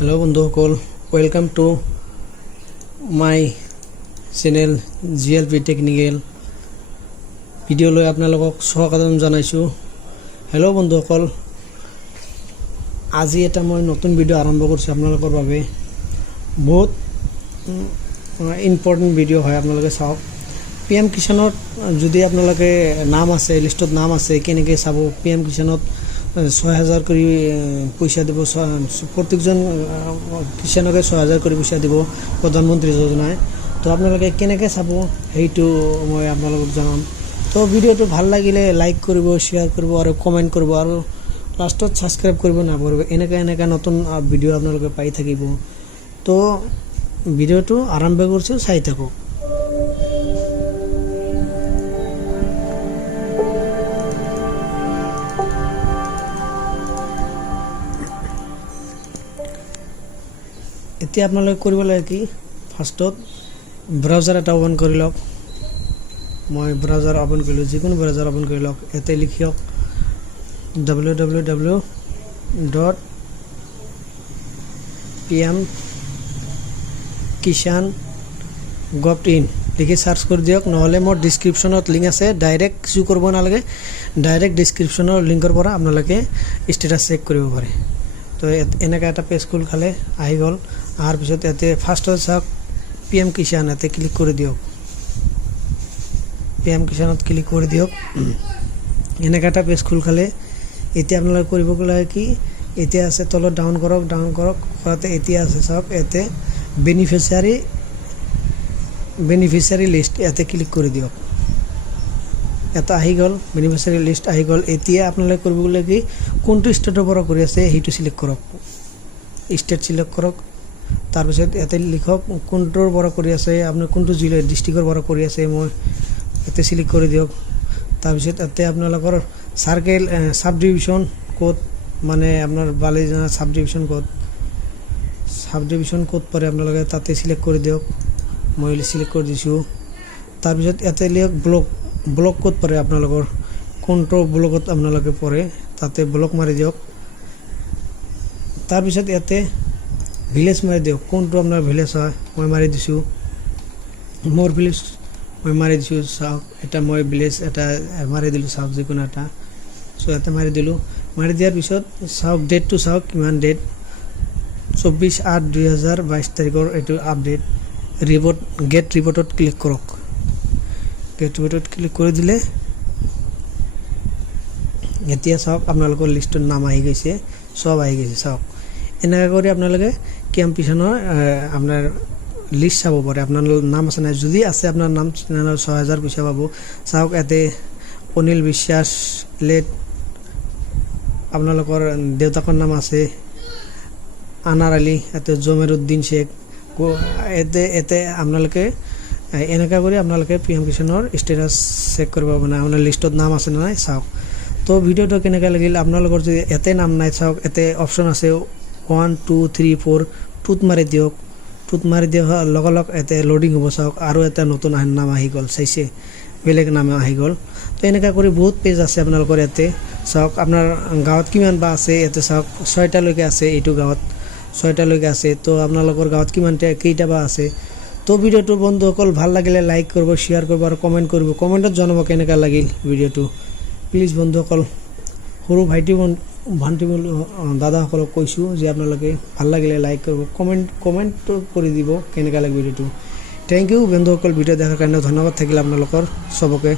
Hello बंधुসকল welcome to my channel GLP technical video লৈ আপোনালোকক স্বাগতম জনাইছো। हेलो बंधुসকল আজি এটা মই নতুন ভিডিও আৰম্ভ কৰিছো আপোনালোকৰ বাবে বহুত ইম্পৰ্টেন্ট ভিডিও হয়। আপোনালোকে চাওক PM কিষাণত যদি আপোনালোকে নাম আছে লিষ্টত নাম আছে কেনেকৈ চাব PM কিষাণত 6000 কৰি পইচা দিব প্ৰত্যেকজন কিষাণকে 6000 কৰি পইচা দিব প্ৰধানমন্ত্ৰী যোজনায়। তো আপোনালোকে কেনেকৈ চাব সেইটো মই আপোনালোকক জনাম। তো ভিডিওটো ভাল লাগিলে লাইক কৰিব শেয়াৰ কৰিব আৰু কমেন্ট কৰিব আৰু লাষ্টত সাবস্ক্ৰাইব কৰিব নাপাহৰিব। এনেকা নতুন ভিডিও আপোনালোকে পাই থাকিব। তো ভিডিওটো আৰম্ভ কৰিছো চাই থাকক। এতিয়া আপোনালোকে কৰিব লাগে কি ফাৰ্ষ্টত ব্ৰাউজাৰ এটা ওপেন কৰি লওক। মই ব্ৰাউজাৰ ওপেন কৰিলো যিকোনো ব্ৰাউজাৰ ওপেন কৰি লওক। এতে লিখিওক www.pmkishan.gov.in লিখি সাৰ্চ কৰি দিয়ক। নহলে মোৰ ডেসক্ৰিপচনত লিংক আছে, ডাইৰেক্ট কিছু কৰিব নালাগে, ডাইৰেক্ট ডেসক্ৰিপচনৰ লিংকৰ পৰা আপোনালোকে ষ্টেটাস চেক কৰিব পাৰে। তো এনেকা এটা পেজ খুল খালে আহি গল। আৰ পিছত এতে ফাৰ্স্টত চাওক PM কিষাণ এতে ক্লিক কৰি দিয়ক। PM কিষাণত ক্লিক কৰি দিয়ক। এনেকা এটা পেজ খুল খালে এতিয়া আপোনালোকে কৰিব লাগে কি এতিয়া আছে তলত ডাউন কৰক কৰাতে এতিয়া আছে চাওক এতে বেনিফিচিয়াৰি লিস্ট এতে ক্লিক কৰি দিয়ক। এটা আহি গল বেনিফিচিয়াৰি লিস্ট আহি গল। এতিয়া আপোনালোকে কৰিব লাগে কি কোনটো ষ্টেটৰ পৰা কৰি আছে সেইটো সিলেক্ট কৰক, ষ্টেট সিলেক্ট কৰক। তাৰ পিছত এতে লিখক কোনটোৰ পৰা কৰি আছে, আপুনি কোনটো জিলা ডিস্ট্ৰিক্টৰ পৰা কৰি আছে মই এতে সিলেক্ট কৰি দিয়ক। তাৰ পিছত এতে আপোনালোকৰ সাৰ্কেল সাব ডিভিশন কোড মানে আপোনাৰ বালিজানা সাব ডিভিশন কোড পৰে আপোনালোকে তাতে সিলেক্ট কৰি দিয়ক। মই সিলেক্ট কৰি দিছো। তাৰ পিছত এতে লিখক ব্লক কোড পৰে আপোনালোকৰ কোনটো ব্লকত আপোনালোকে পৰে তাতে ব্লক মাৰি দিয়ক। তাৰ পিছত এতে ভিলেজ মাৰি দিয়ক, কোনটো আপোনাৰ ভিলেজ হয় মই মাৰি দিছো। মোৰ ভিলেজ মই মাৰি দিছো চাওক এটা মই ভিলেজ এটা মাৰি দিলো চাওক যিকোনো এটা। সো এটা মাৰি দিলো। মাৰি দিয়াৰ পিছত চাওক ডেটটো চাওক কিমান ডেট 24/8/2022 তাৰিখৰ এইটো আপডেট ৰিপোৰ্ট গেট ৰিপোৰ্টত ক্লিক কৰক। গেট ৰিপোৰ্টত ক্লিক কৰি দিলে এতিয়া চাওক আপোনালোকৰ লিষ্টৰ নাম আহি গৈছে, সব আহি গৈছে চাওক। এনেকা কৰি আপোনালোকে PM কিষাণৰ আপোনাৰ লিষ্ট চাব পাৰে। আপোনাৰ নাম আছে নাই, যদি আছে আপোনাৰ নাম 6000 পইচা পাব। চাওক এতে অনিল বিশ্বাস লেট আপোনালোকৰ দেউতাকৰ নাম আছে আনাৰ আলী, এতে জমেৰুদ্দিন শেখ। এতে আপোনালোকে এনেকা কৰি আপোনালোকে PM কিষাণৰ ষ্টেটাস চেক কৰিব মানে আপোনাৰ লিষ্টত নাম আছে নাই চাওক। তো ভিডিওটো কেনেকা লাগিল আপোনালোকৰ যদি এতে নাম নাই চাওক এতে অপশন আছে 1 2 3 4 টুত মাৰি দিয়ক। টুত মাৰি দিয়াৰ লগ এতে লোডিং হ'ব চাওক আৰু এটা নতুন নাম আহি গ'ল চাইছে বেলেগ নাম আহি গ'ল। তো এনেকা কৰি বহুত পেজ আছে আপোনালোকৰ এতে চাওক। আপোনাৰ গাঁৱত কিমান বা আছে এতে চাওক 6টা লৈকে আছে, এইটো গাঁৱত 6টা লৈকে আছে। তো আপোনালোকৰ গাঁৱত কেইটা বা আছে। তো ভিডিওটো বন্ধুসকল ভাল লাগিলে লাইক কৰিব শেয়াৰ কৰিব আৰু কমেন্ট কৰিব। কমেন্টত জনাব কেনেকা লাগিল ভিডিওটো প্লিজ। বন্ধুসকল সৰু ভাইটি ভণ্টি দাদাসকলক কৈছোঁ যে আপোনালোকে ভাল লাগিলে লাইক কৰিব কমেন্ট কৰি দিব কেনেকা লাগে ভিডিওটো। থ্যাংক ইউ বন্ধুসকল, ভিডিও দেখাৰ কাৰণে ধন্যবাদ থাকিল আপোনালোকৰ চবকে।